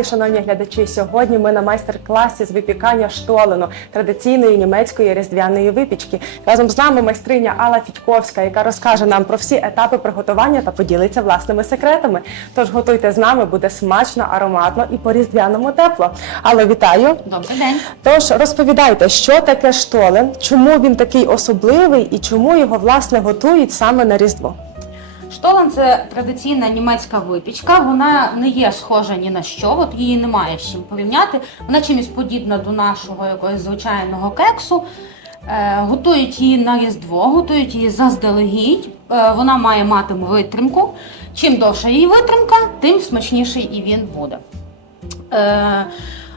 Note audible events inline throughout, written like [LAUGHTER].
Вітаю, шановні глядачі. Сьогодні ми на майстер-класі з випікання штолену традиційної німецької різдвяної випічки. Разом з нами майстриня Алла Фідьковська, яка розкаже нам про всі етапи приготування та поділиться власними секретами. Тож готуйте з нами, буде смачно, ароматно і по різдвяному тепло. Але вітаю! Добрий день. Тож розповідайте, що таке штолен, чому він такий особливий і чому його власне готують саме на Різдво. Штолен це традиційна німецька випічка. Вона не є схожа ні на що, от її немає з чим порівняти. Вона чимось подібна до нашого якогось звичайного кексу. Е, готують її на різдво, готують її заздалегідь. Е, вона має мати витримку. Чим довша її витримка, тим смачніший і він буде.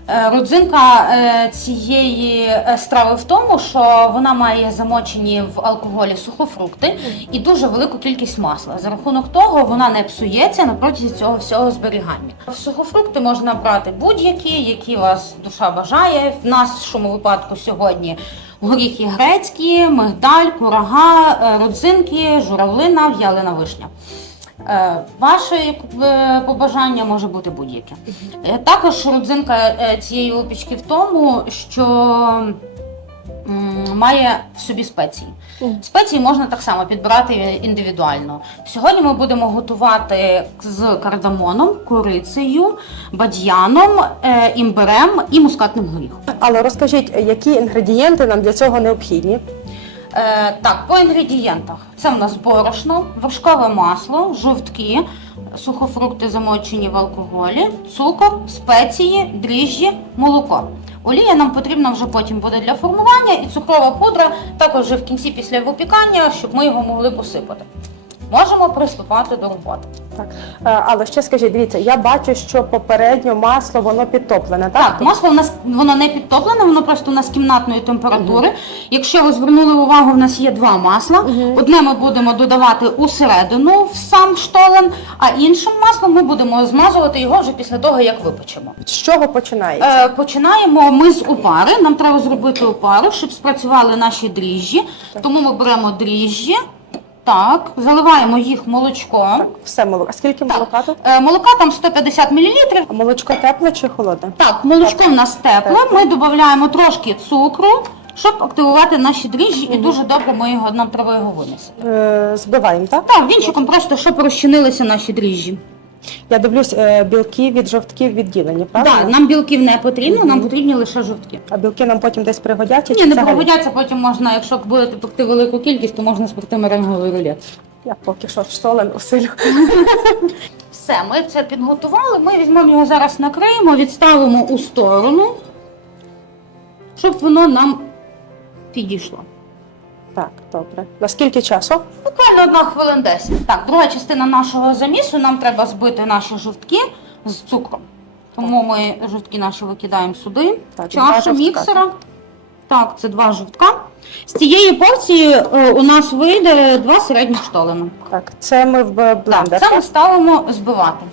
Е, Родзинка е, цієї е, страви в тому, що вона має замочені в алкоголі сухофрукти і дуже велику кількість масла. За рахунок того вона не псується на протязі цього всього зберігання. В сухофрукти можна брати будь-які, які вас душа бажає. В нашому випадку сьогодні горіхи грецькі, мигдаль, курага, родзинки, журавлина, в'ялина вишня. Е, Ваше е, побажання може бути будь-яке. Е, Також родзинка цієї випічки в тому, що має в собі спеції. Спеції можна так само підбирати індивідуально. Сьогодні ми будемо готувати з кардамоном, корицею, бадьяном, імбирем і мускатним горіхом. Але розкажіть, які інгредієнти нам для цього необхідні? Е, так, по інгредієнтах. Це в нас борошно, вершкове масло, жовтки, сухофрукти замочені в алкоголі, цукор, спеції, дріжджі, молоко. Олія нам потрібна вже потім буде для формування, і цукрова пудра також вже в кінці після випікання, щоб ми його могли посипати. Можемо приступати до роботи. Так, е, але ще скажіть, дивіться, я бачу, що попередньо масло воно підтоплене, так? Так, масло в нас воно не підтоплене, воно просто у нас кімнатної температури. Якщо ви звернули увагу, в нас є два масла. Мгм. Одне ми будемо додавати усередину в сам штолен, а іншим маслом ми будемо змазувати його вже після того, як випечемо. З чого починається? Е, починаємо ми з опари. Нам треба зробити опару, щоб спрацювали наші дріжджі. Тому ми беремо дріжджі, так, заливаємо їх молочком. Так, все молоко. А скільки Так. молока тут? Е, молока там 150 мл. А молочко тепле чи холодне? Так, молочко в нас тепле. Тепле. Ми додаємо трошки цукру, щоб активувати наші дріжджі, і дуже добре ми його нам треба його винести. Е, збиваємо, так? Так, вінчиком просто щоб розчинилися наші дріжджі. Я дивлюсь, е, білки від жовтків відділені, правда? Так, нам білків не потрібно, нам потрібні лише жовтки. А білки нам потім десь пригодяться? Ні, не взагалі? пригодяться, потім можна, якщо будете пекти велику кількість, то можна спекти меренговий рулет. Я поки що штолен усилю. [LAUGHS] Все, ми це підготували. Ми візьмемо його зараз накриємо, відставимо у сторону, щоб воно нам підійшло. Так, добре. На скільки часу? Буквально одна хвилин 10. Так, друга частина нашого замісу. Нам треба збити наші жовтки з цукром. Тому ми жовтки наші викидаємо сюди, Так, два чашу жовтка. міксера. Так, це два жовтка. З цієї порції е, у нас вийде два середніх штолена. Так, це ми в Так, блендер. це ми ставимо збивати.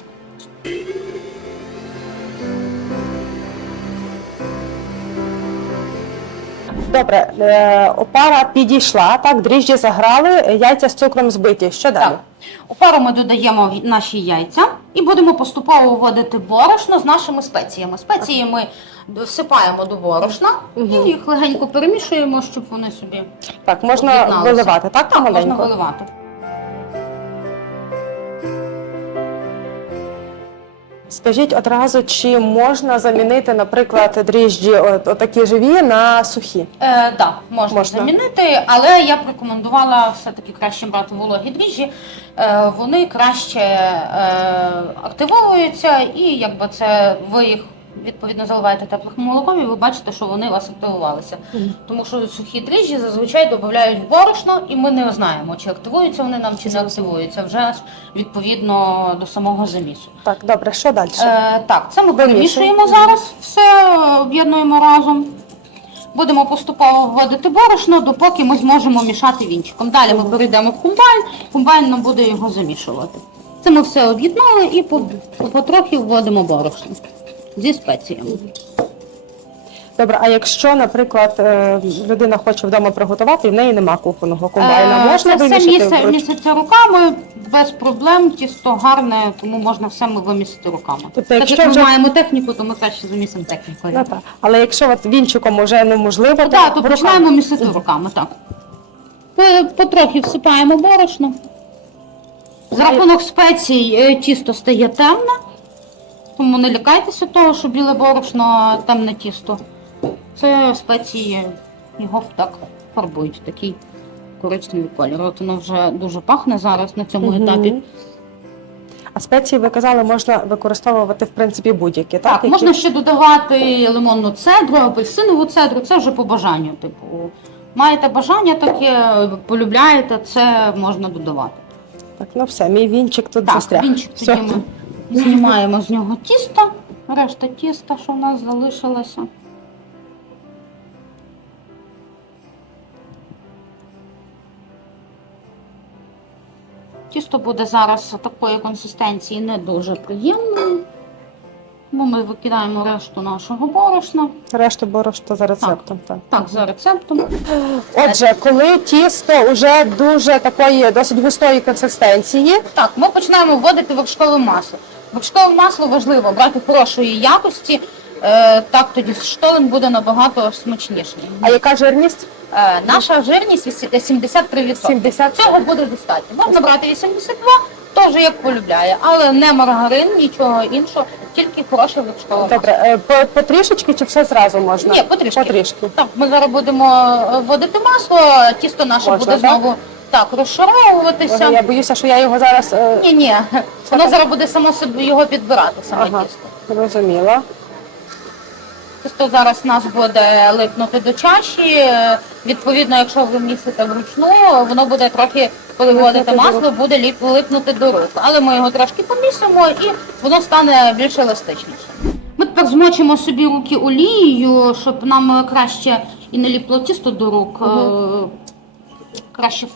Добре, е, опара підійшла, так, дріжджі заграли, яйця з цукром збиті. Що далі? Так. У пару ми додаємо наші яйця і будемо поступово вводити борошно з нашими спеціями. Спеції ми всипаємо до борошна і їх легенько перемішуємо, щоб вони собі Так, можна об'єдналися. виливати, так, Так, можна виливати. Скажіть одразу, чи можна замінити, наприклад, дріжджі от, отакі живі на сухі? Е, да, можна, Можна. замінити, але я б рекомендувала все-таки краще брати вологі дріжджі. Е, вони краще е, активовуються, і якби це ви їх відповідно заливаєте теплим молоком, і ви бачите, що вони у вас активувалися. Тому що сухі дріжджі зазвичай додають в борошно, і ми не знаємо, чи активуються вони нам, чи не активуються вже ж відповідно до самого замісу. Так, добре, що далі? Е, так, це ми перемішуємо зараз, все об'єднуємо разом. Будемо поступово вводити борошно, допоки ми зможемо мішати вінчиком. Далі ми перейдемо в комбайн, комбайн нам буде його замішувати. Це ми все об'єднали і по- потрохи вводимо борошно зі спеціями. Добре, а якщо, наприклад, е, людина хоче вдома приготувати, і в неї нема кухонного комбайна, Е, можна це все вимішати місце, вручну? місяця руками, без проблем, тісто гарне, тому можна все ми вимісити руками. Тобто, так якщо як ми вже- маємо техніку, то ми краще замісимо технікою. Ну, так. Але якщо от вінчиком вже неможливо, Ну, так, то в починаємо місити руками, так. По- Потрохи всипаємо борошно. За рахунок спецій е, тісто стає темне, тому не лякайтеся того, що біле борошно, темне тісто. Це спеції його так фарбують в такий коричневий колір. От воно вже дуже пахне зараз на цьому Мгм. етапі. А спеції, ви казали, можна використовувати в принципі будь-які, так? Так, Які- можна ще додавати лимонну цедру, апельсинову цедру, це вже по бажанню. Типу, маєте бажання таке, полюбляєте, це можна додавати. Так, ну все, мій вінчик тут Так, застряг. вінчик Все. тоді ми знімаємо з нього тісто, решта тіста, що в нас залишилося. Тісто буде зараз такої консистенції не дуже приємною. Бо ми викидаємо решту нашого борошна. Решту борошна за рецептом. Так. Так, за рецептом. Отже, коли тісто вже дуже такої досить густої консистенції, Так, ми починаємо вводити вершкове масло. Вершкове масло важливо брати хорошої якості, е, так тоді штолен буде набагато смачніший. а яка жирність? Е, наша жирність вісі- 73%. 70. Цього буде достатньо. Можна брати 82, теж як полюбляє, але не маргарин, нічого іншого, тільки хороше вершкове масло. Добре, е, по, потрішечки чи все зразу можна? Ні, потрішки. Потрішки. Так, ми зараз будемо е, вводити масло, тісто наше Можна, буде так? знову так розшаровуватися. Боже, Я боюся, що я його зараз е, Ні, ні, воно зараз буде само собі його підбирати, саме ага, тісто. зрозуміла. Тісто зараз у нас буде липнути до чаші. е, Відповідно, якщо ви місите вручну, воно буде трохи, коли Липнути вводите до масло, буде ліп- липнути до рук. Але ми його трошки помісимо і воно стане більш еластичніше. Ми тепер змочимо собі руки олією, щоб нам краще і не ліпло тісто до рук. е, Краще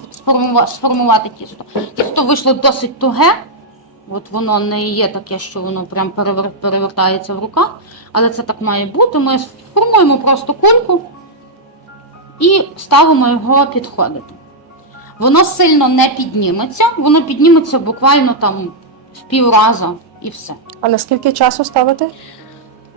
сформувати тісто. Тісто вийшло досить туге. От воно не є таке, що воно прям перевертається в руках, але це так має бути. Ми сформуємо просто кульку і ставимо його підходити. Воно сильно не підніметься, воно підніметься буквально там в півраза і все. А наскільки часу ставити?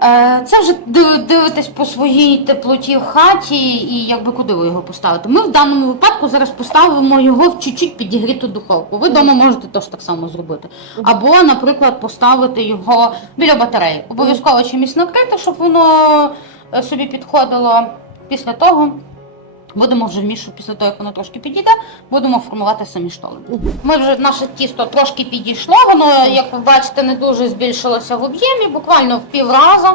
Е, Це вже див- дивитесь по своїй теплоті в хаті і якби куди ви його поставите. Ми в даному випадку зараз поставимо його в чуть-чуть підігріту духовку. Ви вдома можете теж так само зробити. Або, наприклад, поставити його біля батареї. Обов'язково чимось накрити, щоб воно е, собі підходило. Після того будемо вже вмішувати, після того, як воно трошки підійде, будемо формувати самі штоли. Ми вже наше тісто трошки підійшло, воно, як ви бачите, не дуже збільшилося в об'ємі, буквально в півраза.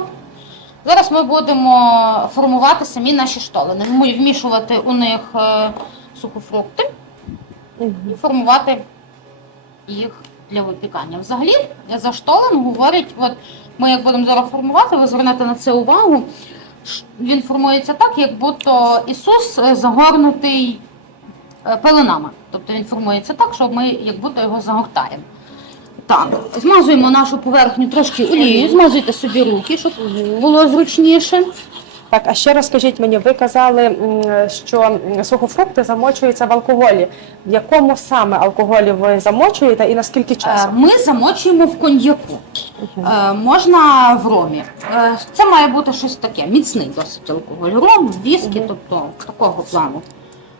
Зараз ми будемо формувати самі наші штолени. Ми вмішувати у них е, сухофрукти і формувати їх для випікання. Взагалі, за штолен говорять, от ми як будемо зараз формувати, ви звернете на це увагу. Він формується так, як будто Ісус е, загорнутий е, пеленами. Тобто він формується так, що ми як будто його загортаємо. Так, змазуємо нашу поверхню трошки олією, змазуйте собі руки, щоб було зручніше. Так, а ще розкажіть мені, ви казали, що сухофрукти замочуються в алкоголі. В якому саме алкоголі ви замочуєте і наскільки Е, часу? Ми замочуємо в коньяку. Е, Можна в ромі. Е, Це має бути щось таке, міцний досить алкоголь. Ром, віскі, тобто такого плану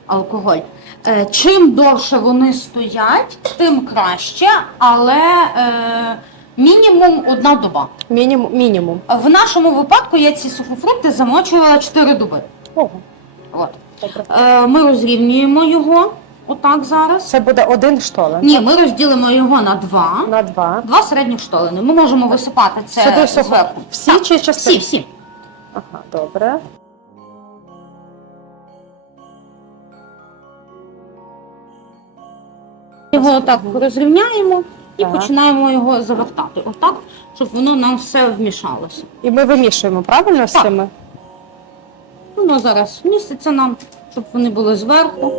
алкоголь. Е, Чим довше вони стоять, тим краще, але е, мінімум одна доба. Мінімум. мінімум. В нашому випадку я ці сухофрукти замочувала 4 доби. Ого. От. Добре. Е, Ми розрівнюємо його отак зараз. Це буде один штолен. Ні, ми розділимо його на два. На два. Два середніх штолени. Ми можемо висипати це Сюди зверху. Всі Так, чи частини? Всі, всі. Ага, добре. Його отак розрівняємо і Так. починаємо його завертати. Отак, щоб воно нам все вмішалося. І ми вимішуємо, правильно з Так. цими? Воно зараз міститься нам, щоб вони були зверху.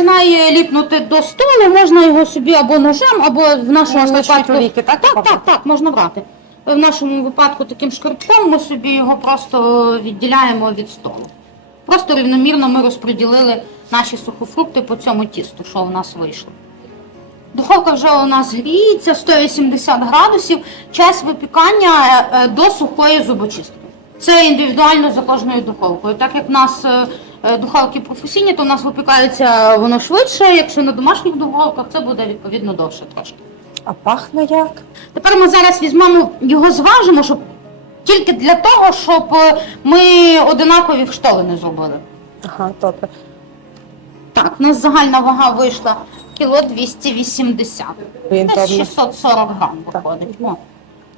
Починає ліпнути до столу, можна його собі або ножем, або в нашому Можна випадку. чуть ліки, так? Так, так, так, можна брати. В нашому випадку таким шкарпком ми собі його просто відділяємо від столу. Просто рівномірно ми розподілили наші сухофрукти по цьому тісту, що у нас вийшло. Духовка вже у нас гріється 180 градусів. Час випікання е, е, до сухої зубочистки. Це індивідуально за кожною духовкою. Так як в нас е, е, духовки професійні, то у нас випікається воно швидше. Якщо на домашніх духовках, це буде відповідно довше трошки. А пахне як? Тепер ми зараз візьмемо його зважимо, щоб тільки для того, щоб е, ми одинакові штоли не зробили. Ага, добре. Так, у нас загальна вага вийшла кіло 280. Десь 640 грам виходить.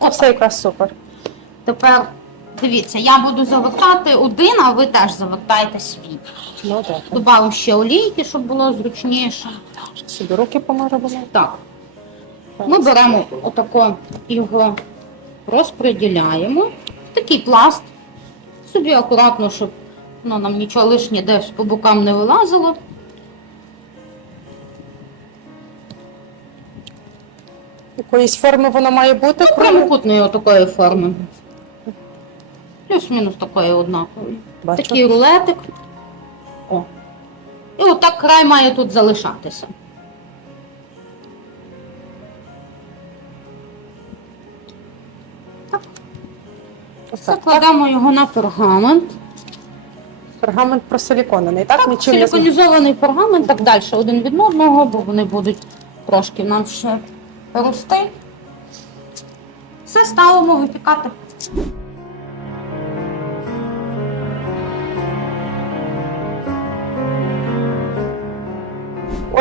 О. Це якраз супер. Тепер дивіться, я буду завертати один, а ви теж завертайте свій. Ну, добре. Добавимо ще олійки, щоб було зручніше. Собі руки було. Так. Ми беремо отако його розподіляємо. Такий пласт. Собі акуратно, щоб ну, нам нічого лишнє десь по бокам не вилазило. Якоїсь форми воно має бути? Ну, Прямокутної отакої форми. Плюс-мінус такої однакової. Бачу. Такий рулетик. О. І отак край має тут залишатися. Так, кладемо його на пергамент. Пергамент просиліконений, так? Нічим не змінює. Силіконізований пергамент, так далі один від одного, бо вони будуть трошки нам ще рости. Все ставимо випікати.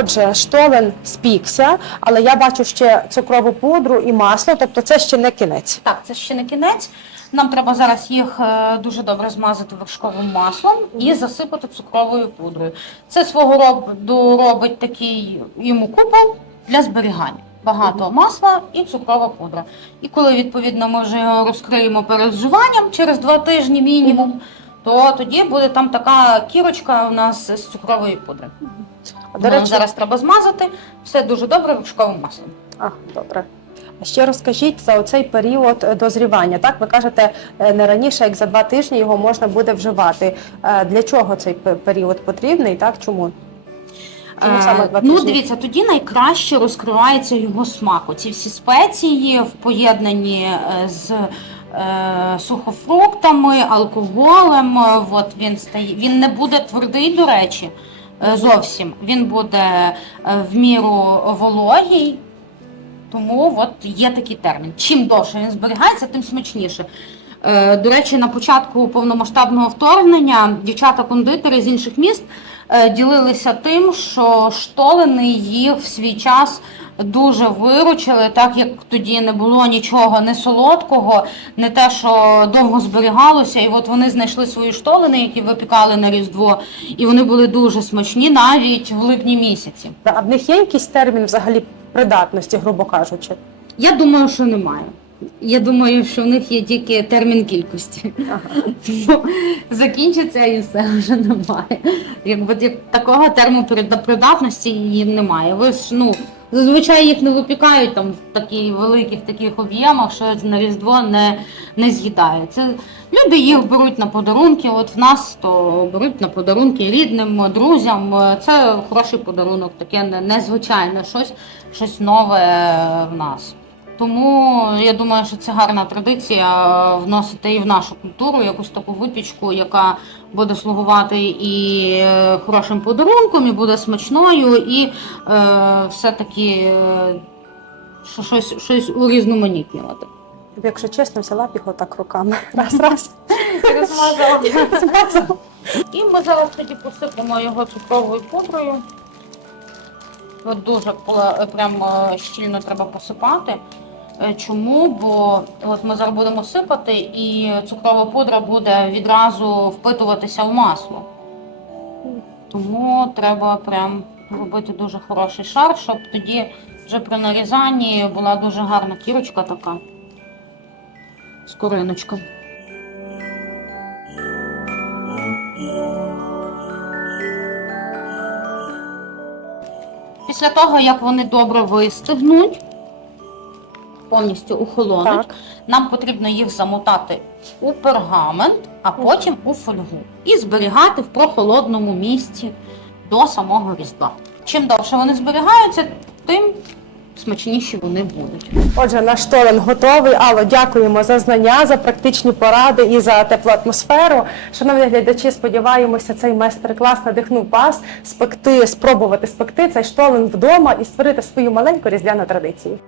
Отже, штолен спікся, але я бачу ще цукрову пудру і масло, тобто це ще не кінець. Так, це ще не кінець. Нам треба зараз їх е, дуже добре змазати вершковим маслом і засипати цукровою пудрою. Це свого роду робить такий йому купол для зберігання. Багато масла і цукрова пудра. І коли відповідно ми вже його розкриємо перед вживанням через два тижні мінімум, то тоді буде там така кірочка у нас з цукрової пудри. А, До речі, зараз треба змазати все дуже добре вершковим маслом. а, добре. А ще розкажіть за оцей період е, дозрівання. Так, ви кажете, е, не раніше, як за два тижні його можна буде вживати. Е, Для чого цей пе- період потрібний? Так, чому? Чому Е, саме два ну, тижні? дивіться, тоді найкраще розкривається його смак. Ці всі спеції в поєднанні е, з сухофруктами, алкоголем. е, От він стає. Він не буде твердий, до речі, е, зовсім. Він буде е, в міру вологий. Тому от є такий термін. Чим довше він зберігається, тим смачніше. Е, До речі, на початку повномасштабного вторгнення дівчата-кондитери з інших міст е, ділилися тим, що штолени їх в свій час дуже виручили, так як тоді не було нічого не солодкого, не те, що довго зберігалося. І от вони знайшли свої штолени, які випікали на Різдво, і вони були дуже смачні навіть в липні місяці. А в них є якийсь термін взагалі придатності, грубо кажучи? Я думаю, що немає. Я думаю, що в них є тільки термін кількості. Тому закінчиться і все вже немає. Якби як такого термопридатності їм немає. Ви ж ну зазвичай їх не випікають там в такій великих таких об'ємах, що на різдво не, не. Це люди їх беруть на подарунки. От в нас то беруть на подарунки рідним, друзям. Це хороший подарунок, таке незвичайне щось, щось нове в нас. Тому я думаю, що це гарна традиція вносити і в нашу культуру якусь таку випічку, яка буде слугувати і е, хорошим подарунком, і буде смачною, і е, все-таки е, що щось, щось урізноманітнювати. Якщо чесно, взяла б його так руками. Раз, раз. [LAUGHS] І ми зараз тоді посипемо його цукровою пудрою. Дуже прям е, щільно треба посипати. Е, Чому? Бо от ми зараз будемо сипати, і цукрова пудра буде відразу впитуватися в масло. Тому треба прям робити дуже хороший шар, щоб тоді вже при нарізанні була дуже гарна кірочка така. Скориночка. Після того, як вони добре вистигнуть, повністю охолонуть, Так. нам потрібно їх замотати у пергамент, а потім у фольгу. І зберігати в прохолодному місці до самого різдва. Чим довше вони зберігаються, тим смачніші вони будуть. Отже, наш штолен готовий. Алло, дякуємо за знання, за практичні поради і за теплу атмосферу. Шановні глядачі, сподіваємося, цей майстер-клас надихнув вас спекти, спробувати спекти цей штолен вдома і створити свою маленьку різдвяну традицію.